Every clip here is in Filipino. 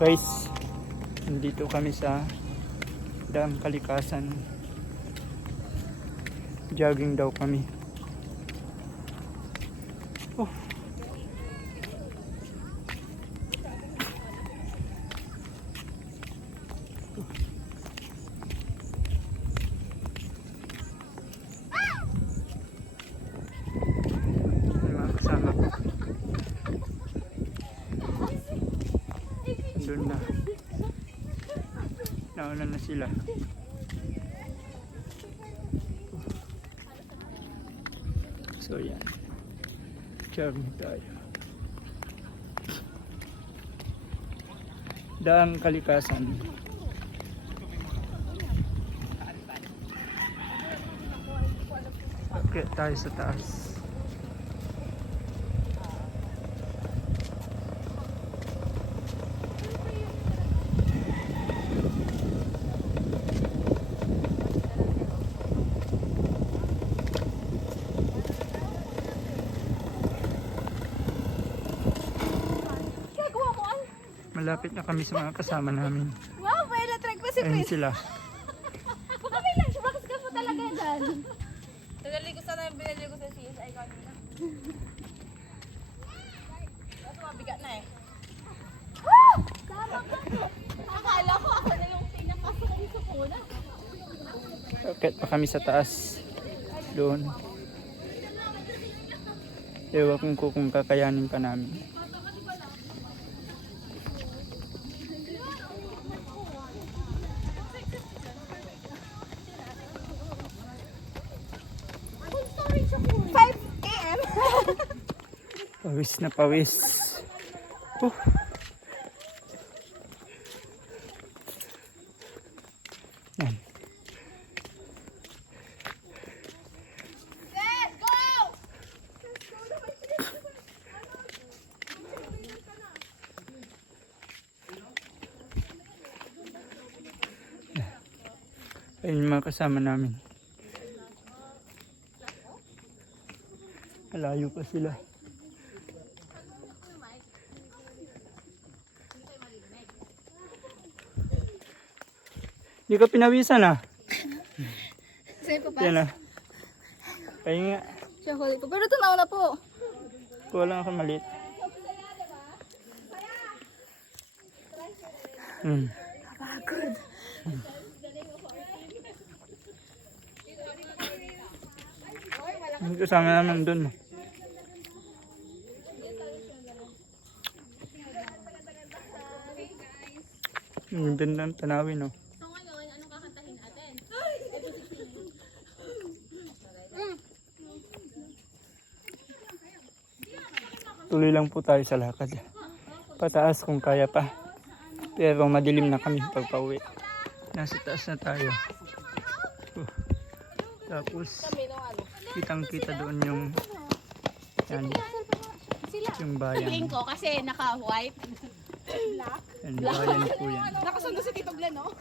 Guys, nandito kami sa Daang Kalikasan. Jogging daw kami. Oh. May mga kasama ko. Doon na. Nauna na sila. So yan. Jogging tayo. Daang Kalikasan. Okay, tayo sa taas. Malapit na kami sa mga kasama namin. Wow, may na-track pa si Ayun Prince. sila. Kami lang, sumakas ka po talaga dyan. Pinali ko sana yung binali ko sa CSI kanina. Ito mabigat na eh. Woo! Sama ka! Akala ko ako na yung pinakasakay sa kuna. Akit pa kami sa taas. Doon. Ewan ko kung kakayanin pa namin. Pawis na pawis. Yan. Let's go! Ayun yung mga kasama namin. Malayo pa sila. Hindi ka pinawisan ah. Sa'yo pa pa? Yan ah. Kaya nga. Siya huli ko. Pero tunaw na po. Kuha lang ako maliit. Napagod. Yung kasama naman dun. Yung ganda ng tanawin, no? So ngayon, anong kakantahin natin? Tuloy lang po tayo sa lakad. Pataas kung kaya pa. Pero madilim na kami pagpauwi. Nasa taas na tayo. Tapos kitang kita doon yung yan, yung bayan. Tingin ko kasi naka-white. Yan, bayan po yan. Nakasundo si Tito Glenn, no?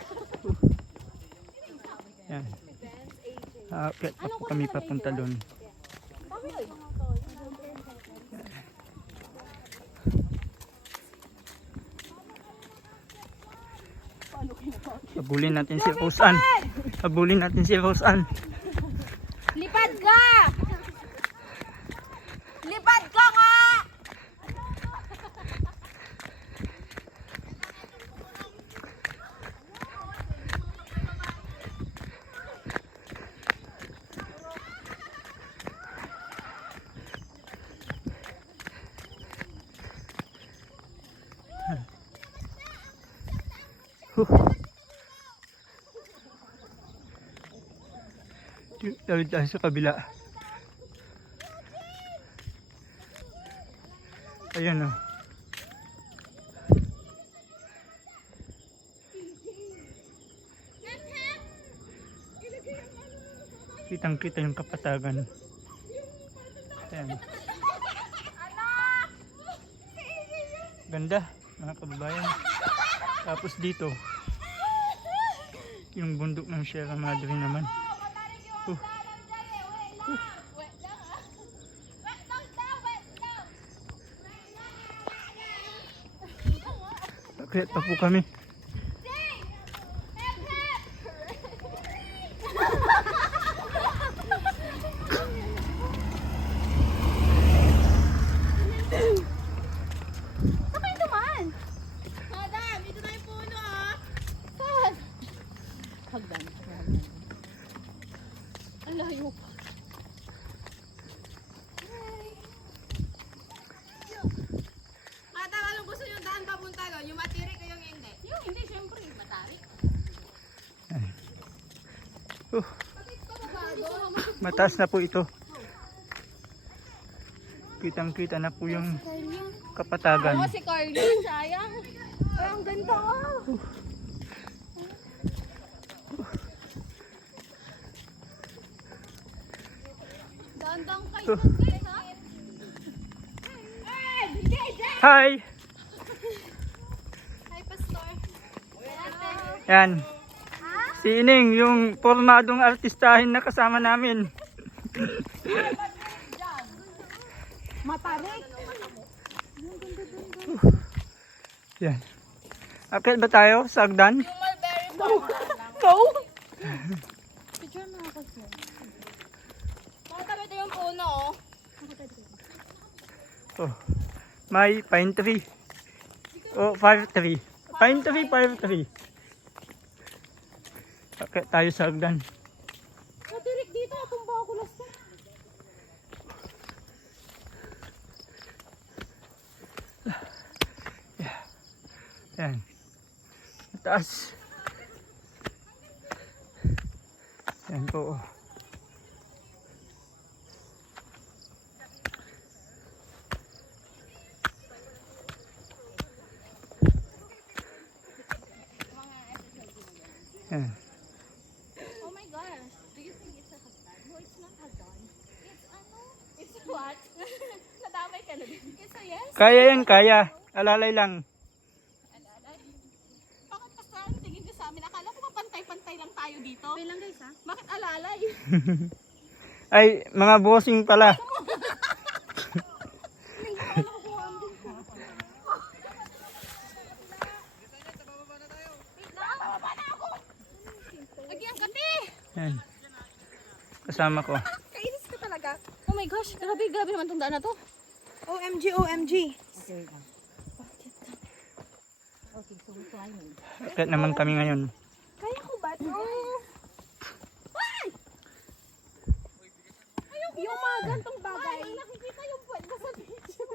Yan. Aakyat pa po kami papunta doon. Habulin natin si Rose Ann. Habulin natin si Rose Ann. Lipad ka! Lipad ka nga! Tawid tayo sa kabila. Ayan o. Kitang kita yung kapatagan. Ayan. Ganda mga kababayan. Tapos dito yung bundok ng Sierra Madre naman. Akyat pa po kami. Sabay naman! Madam, ito na yung puno ah! Saan? Hagdan. Ang layo pa. Madam, anong gusto nyo daan papunta doon? Yung matirik o yung hindi? Yung hindi, syempre. Matarik. Mataas na po ito. Kitang-kita na po yung kapatagan. Oo, si Carlin, sayang. Ay, ang ganda ah. Dandang kay guys ha. Hi! Hi, Pastor. Yan. Si Ining, yung pormadong artistahin na kasama namin. Matarik. Yan. Akit ba tayo sa Agdan? Yung mulberry farm. Go! Picture mo ako sir. Makatabi ito yung puno oh. Oh. May pine tree. Oh, fire tree. Pine tree, fire tree. Akit tayo sa Agdan. Matirik dito, tumba ako last time. Yan. Mataas. Yan po. Oh. Yan. Oh my gosh. Do you think it's a hagdan? No, it's not hagdan. It's ano? It's what? Nadamay ka na din. It's a yes? Kaya yan, kaya. Alalay lang. Bakit pa sa tingin ko sa amin? Akala ko mapantay-pantay lang tayo dito. Bilang guys ha? Bakit alalay? Ay, mga bossing pala. Lagi ang kati! Yan. Kasama ko. Kainis ka talaga. Oh my gosh, grabe, grabe naman tong daan na to. OMG, OMG. Okay, so we're climbing. Akit naman kami ngayon. Kaya ko ba ito? Ay! Yung mga gantong bagay, Ay, nakikita yung puwet ko sa video.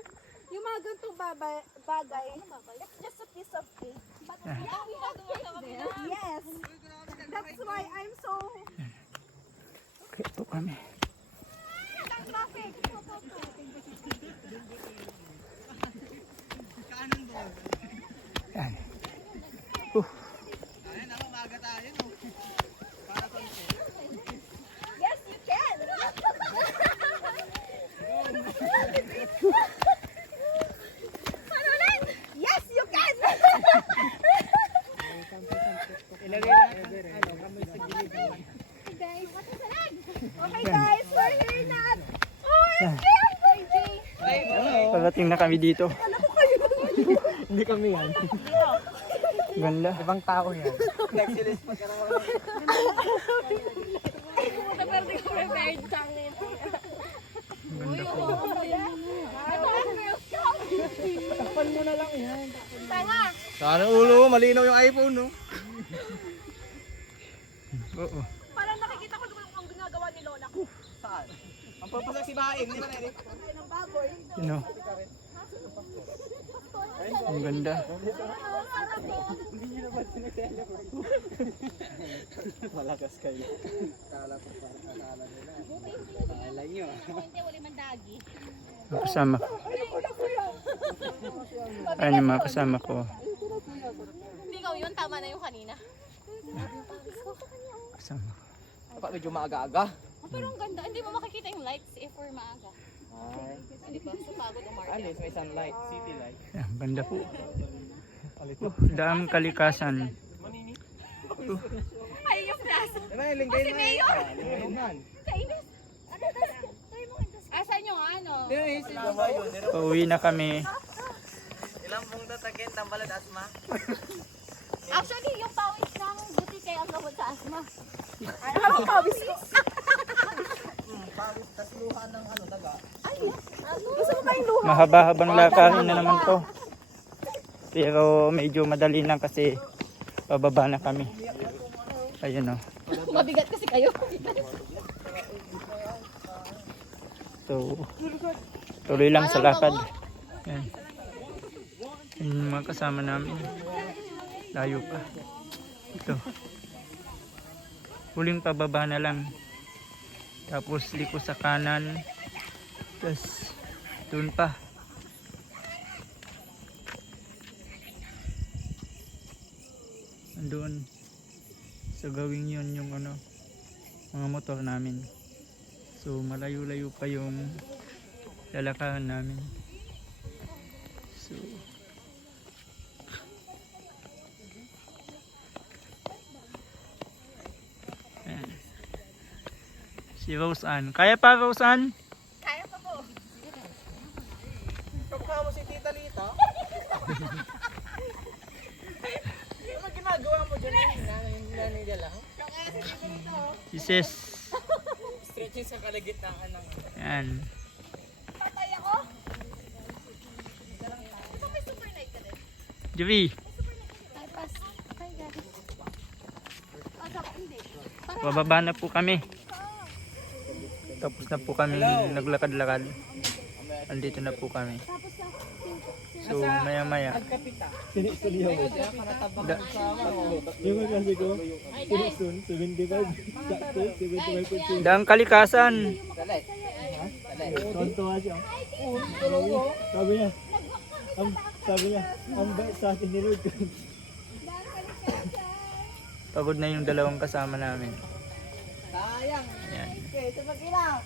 yung mga gantong bagay, it's just a piece of cake. But we have cake there. Yes. That's why I'm so... Akit po kami. Traffic. Yan. Yes, you can. Ano lang? Yes, you can. Okay guys, we're here na at OMG. Parating na kami dito. Hindi kami yan. Ganda. Ibang tao yan. Naperde ko prepared sa akin. Ganda po. Takpan mo na lang yan. Tanga! Sana ulo, malinaw yung iPhone, no? Oo. Parang nakikita ko ang ginagawa ni Lola ko. Saan? Ang purpose ng sibaing, di ba, Eric? Sino? Ang ganda. Malakas kayo. Kala ko parang akala nila. Akala nyo. Hindi, wala man dagi. Mga kasama ko. Ayan yung mga kasama ko. Hindi ikaw yun, tama na yung kanina. Kasama ko. Dapat medyo maaga-aga. Oh, pero ang ganda, hindi mo makikita yung lights if we're maaga. Ay. Hindi ba? So pagod umarga. Ano may sunlight, city light. Ayan, ganda po. Daang kalikasan. Ay, yung plaza. Diba yung linggay na yun? Linggay Kainis. Ano Asan yung ano? yun. Pauwi na kami. Lambong tatakin, tambalad asma. Actually, yung pawis ng buti kay ang gamot sa asma. Ay, ano pawis ko? Pawis, tas luha ng ano, daga. Gusto mo ba yung luha? Mahaba-habang lakarin na naman to. Pero medyo madali lang kasi pababa na kami. Ayun o. Mabigat kasi kayo. So, tuloy lang sa lakad. Yan. Yung mga kasama namin. Layo pa. Ito. Huling pababa na lang. Tapos liko sa kanan. Tapos doon pa. Andun. So gawin yun yung ano, mga motor namin. So malayo-layo pa yung lalakaran namin. So ayan. Si Rose Ann. Kaya pa, Rose Ann? Kaya pa po. Kapag mo si Tita Lita. Ano ginagawa mo dyan? Nanay lang? Si Sis. Stretching sa kalagitnaan ng ano. Ayan. Patay ako? Joey. Ay, pas. Ay, gabi. Hindi. Bababa na po kami. Tapos na po kami naglakad-lakad. Andito na po kami. So maya maya. Sinistudiyo mo siya, panatabang sa ano. Yung kasi ko, sinisun, 75. Sakto, 75. Daang kalikasan. Dali. Tonto siya. Sabi niya, ang bait sa atin ni Lord. Pagod na yung dalawang kasama namin. Sayang. Ayan. Okay, so mag-ilaw.